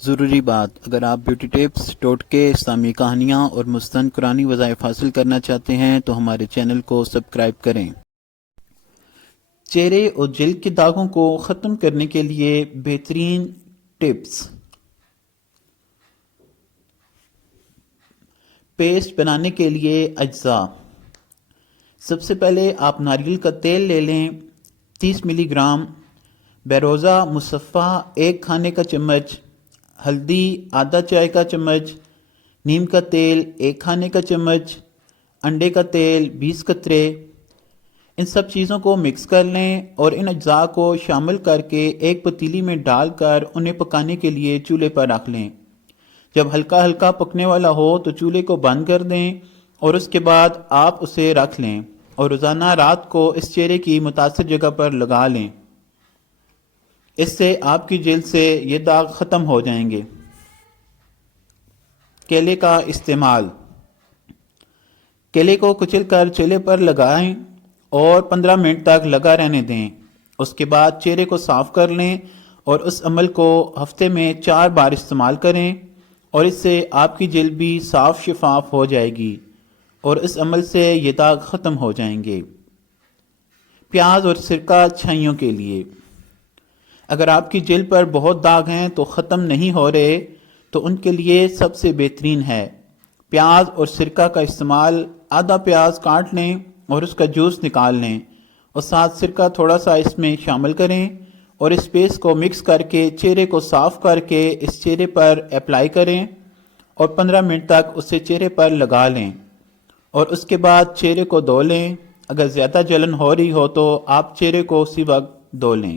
ضروری بات، اگر آپ بیوٹی ٹپس، ٹوٹکے، اسلامی کہانیاں اور مستند قرآنی وظائف حاصل کرنا چاہتے ہیں تو ہمارے چینل کو سبسکرائب کریں۔ چہرے اور جلد کے داغوں کو ختم کرنے کے لیے بہترین ٹپس۔ پیسٹ بنانے کے لیے اجزاء۔ سب سے پہلے آپ ناریل کا تیل لے لیں 30 ملی گرام، بیروزہ مصفحہ 1 کھانے کا چمچ، ہلدی آدھا چائے کا چمچ، نیم کا تیل 1 کھانے کا چمچ، انڈے کا تیل 20 قطرے۔ ان سب چیزوں کو مکس کر لیں اور ان اجزاء کو شامل کر کے ایک پتیلی میں ڈال کر انہیں پکانے کے لیے چولہے پر رکھ لیں۔ جب ہلکا ہلکا پکنے والا ہو تو چولہے کو بند کر دیں اور اس کے بعد آپ اسے رکھ لیں اور روزانہ رات کو اس چہرے کی متاثر جگہ پر لگا لیں۔ اس سے آپ کی جلد سے یہ داغ ختم ہو جائیں گے۔ کیلے کا استعمال۔ کیلے کو کچل کر چہرے پر لگائیں اور 15 منٹ تک لگا رہنے دیں۔ اس کے بعد چہرے کو صاف کر لیں اور اس عمل کو ہفتے میں 4 بار استعمال کریں اور اس سے آپ کی جلد بھی صاف شفاف ہو جائے گی اور اس عمل سے یہ داغ ختم ہو جائیں گے۔ پیاز اور سرکہ چھائیوں کے لیے۔ اگر آپ کی جلد پر بہت داغ ہیں تو ختم نہیں ہو رہے تو ان کے لیے سب سے بہترین ہے پیاز اور سرکہ کا استعمال۔ آدھا پیاز کاٹ لیں اور اس کا جوس نکال لیں اور ساتھ سرکہ تھوڑا سا اس میں شامل کریں اور اس پیسٹ کو مکس کر کے چہرے کو صاف کر کے اس چہرے پر اپلائی کریں اور 15 منٹ تک اسے چہرے پر لگا لیں اور اس کے بعد چہرے کو دھو لیں۔ اگر زیادہ جلن ہو رہی ہو تو آپ چہرے کو اسی وقت دھو لیں۔